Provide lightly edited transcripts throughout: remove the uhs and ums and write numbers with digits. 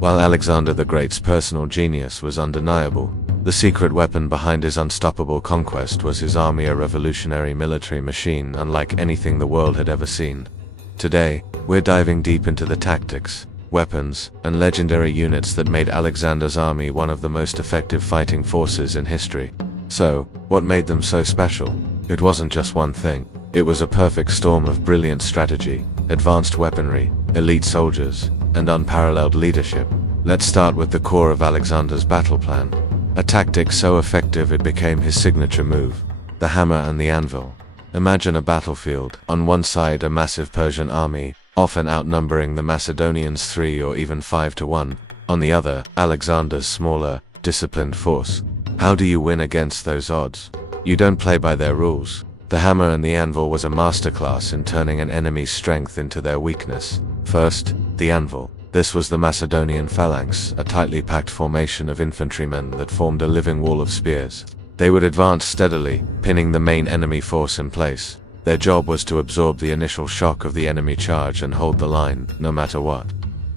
While Alexander the Great's personal genius was undeniable, the secret weapon behind his unstoppable conquest was his army, a revolutionary military machine unlike anything the world had ever seen. Today, we're diving deep into the tactics, weapons, and legendary units that made Alexander's army one of the most effective fighting forces in history. So, what made them so special? It wasn't just one thing. It was a perfect storm of brilliant strategy, advanced weaponry, elite soldiers, and unparalleled leadership. Let's start with the core of Alexander's battle plan. A tactic so effective it became his signature move, the hammer and the anvil. Imagine a battlefield, on one side a massive Persian army, often outnumbering the Macedonians 3 or even 5 to 1, on the other, Alexander's smaller, disciplined force. How do you win against those odds? You don't play by their rules. The hammer and the anvil was a masterclass in turning an enemy's strength into their weakness. First, the anvil. This was the Macedonian Phalanx, a tightly packed formation of infantrymen that formed a living wall of spears. They would advance steadily, pinning the main enemy force in place. Their job was to absorb the initial shock of the enemy charge and hold the line, no matter what.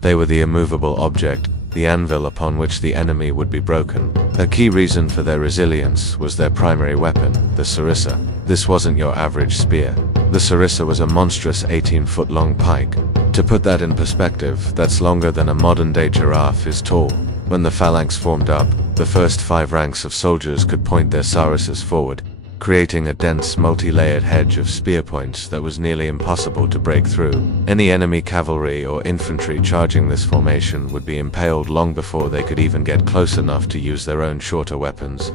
They were the immovable object, the anvil upon which the enemy would be broken. A key reason for their resilience was their primary weapon, the sarissa. This wasn't your average spear. The sarissa was a monstrous 18-foot-long pike. To put that in perspective, that's longer than a modern-day giraffe is tall. When the phalanx formed up, the first 5 ranks of soldiers could point their sarissas forward, creating a dense, multi-layered hedge of spear points that was nearly impossible to break through. Any enemy cavalry or infantry charging this formation would be impaled long before they could even get close enough to use their own shorter weapons.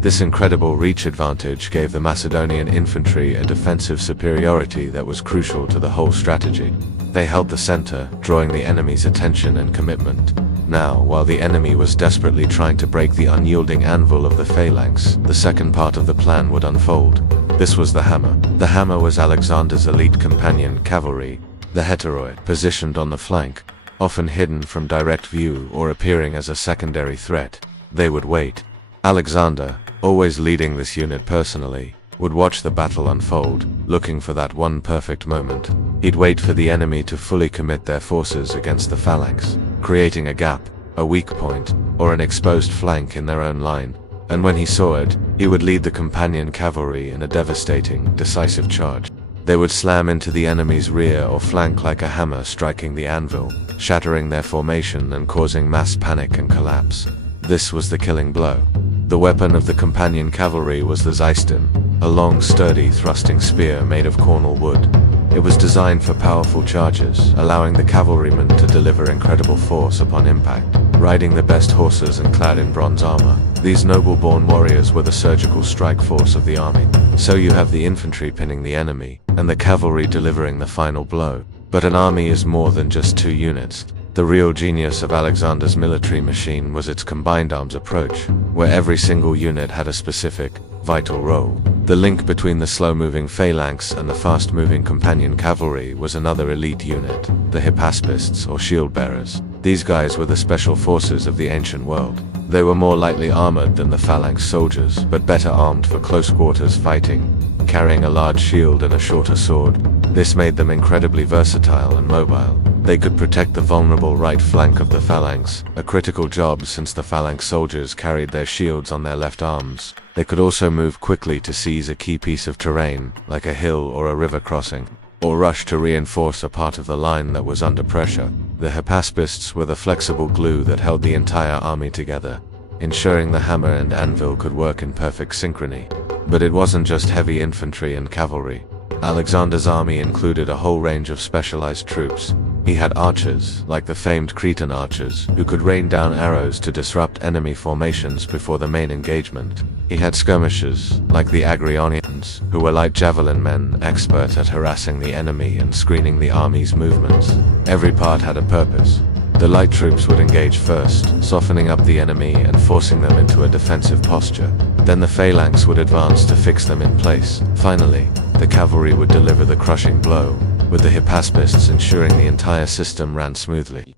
This incredible reach advantage gave the Macedonian infantry a defensive superiority that was crucial to the whole strategy. They held the center, drawing the enemy's attention and commitment. Now, while the enemy was desperately trying to break the unyielding anvil of the phalanx, the second part of the plan would unfold. This was the hammer. The hammer was Alexander's elite companion cavalry, the heteroid, positioned on the flank, often hidden from direct view or appearing as a secondary threat. They would wait. Alexander, always leading this unit personally, would watch the battle unfold, looking for that one perfect moment. He'd wait for the enemy to fully commit their forces against the phalanx, creating a gap, a weak point, or an exposed flank in their own line. And when he saw it, he would lead the companion cavalry in a devastating, decisive charge. They would slam into the enemy's rear or flank like a hammer striking the anvil, shattering their formation and causing mass panic and collapse. This was the killing blow. The weapon of the companion cavalry was the Zeiston, a long, sturdy, thrusting spear made of Cornel wood. It was designed for powerful charges, allowing the cavalrymen to deliver incredible force upon impact, riding the best horses and clad in bronze armor. These noble-born warriors were the surgical strike force of the army. So you have the infantry pinning the enemy, and the cavalry delivering the final blow. But an army is more than just 2 units. The real genius of Alexander's military machine was its combined arms approach, where every single unit had a specific, vital role. The link between the slow-moving phalanx and the fast-moving companion cavalry was another elite unit, the hypaspists or shield-bearers. These guys were the special forces of the ancient world. They were more lightly armored than the phalanx soldiers, but better armed for close-quarters fighting, carrying a large shield and a shorter sword. This made them incredibly versatile and mobile. They could protect the vulnerable right flank of the phalanx, a critical job since the phalanx soldiers carried their shields on their left arms. They could also move quickly to seize a key piece of terrain, like a hill or a river crossing, or rush to reinforce a part of the line that was under pressure. The hypaspists were the flexible glue that held the entire army together, ensuring the hammer and anvil could work in perfect synchrony. But it wasn't just heavy infantry and cavalry. Alexander's army included a whole range of specialized troops. He had archers, like the famed Cretan archers, who could rain down arrows to disrupt enemy formations before the main engagement. He had skirmishers, like the Agrionians, who were light javelin men, expert at harassing the enemy and screening the army's movements. Every part had a purpose. The light troops would engage first, softening up the enemy and forcing them into a defensive posture. Then the phalanx would advance to fix them in place. Finally, the cavalry would deliver the crushing blow, with the hypaspists ensuring the entire system ran smoothly.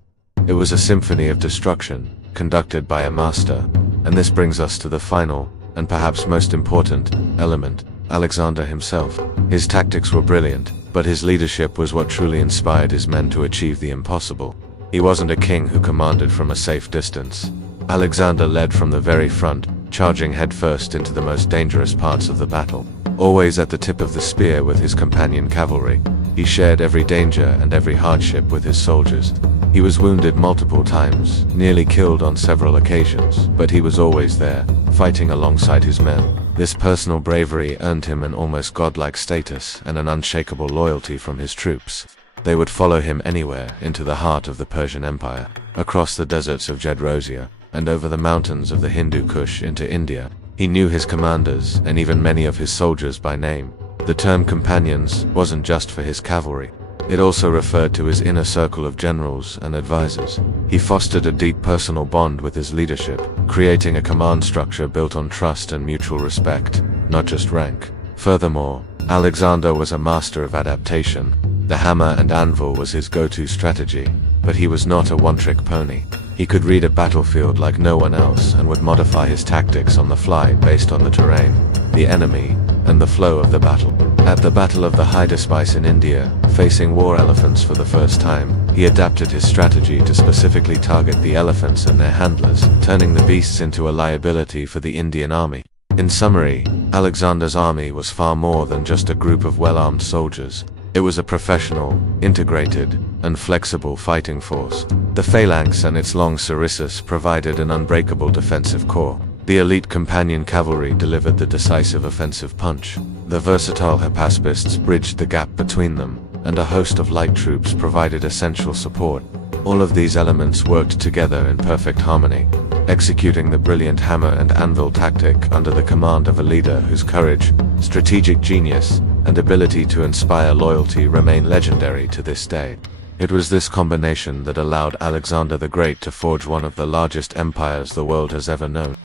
It was a symphony of destruction, conducted by a master. And this brings us to the final, and perhaps most important, element, Alexander himself. His tactics were brilliant, but his leadership was what truly inspired his men to achieve the impossible. He wasn't a king who commanded from a safe distance. Alexander led from the very front, charging headfirst into the most dangerous parts of the battle. Always at the tip of the spear with his companion cavalry, he shared every danger and every hardship with his soldiers. He was wounded multiple times, nearly killed on several occasions, but he was always there, fighting alongside his men. This personal bravery earned him an almost godlike status and an unshakable loyalty from his troops. They would follow him anywhere into the heart of the Persian Empire, across the deserts of Jedrosia, and over the mountains of the Hindu Kush into India. He knew his commanders and even many of his soldiers by name. The term companions wasn't just for his cavalry. It also referred to his inner circle of generals and advisors. He fostered a deep personal bond with his leadership, creating a command structure built on trust and mutual respect, not just rank. Furthermore, Alexander was a master of adaptation. The hammer and anvil was his go-to strategy, but he was not a one-trick pony. He could read a battlefield like no one else and would modify his tactics on the fly based on the terrain, the enemy, and the flow of the battle. At the Battle of the Hydaspes in India, facing war elephants for the first time, he adapted his strategy to specifically target the elephants and their handlers, turning the beasts into a liability for the Indian army. In summary, Alexander's army was far more than just a group of well-armed soldiers. It was a professional, integrated, and flexible fighting force. The Phalanx and its long sarissas provided an unbreakable defensive core. The elite companion cavalry delivered the decisive offensive punch. The versatile Hypaspists bridged the gap between them, and a host of light troops provided essential support. All of these elements worked together in perfect harmony, executing the brilliant hammer and anvil tactic under the command of a leader whose courage, strategic genius, and ability to inspire loyalty remain legendary to this day. It was this combination that allowed Alexander the Great to forge one of the largest empires the world has ever known.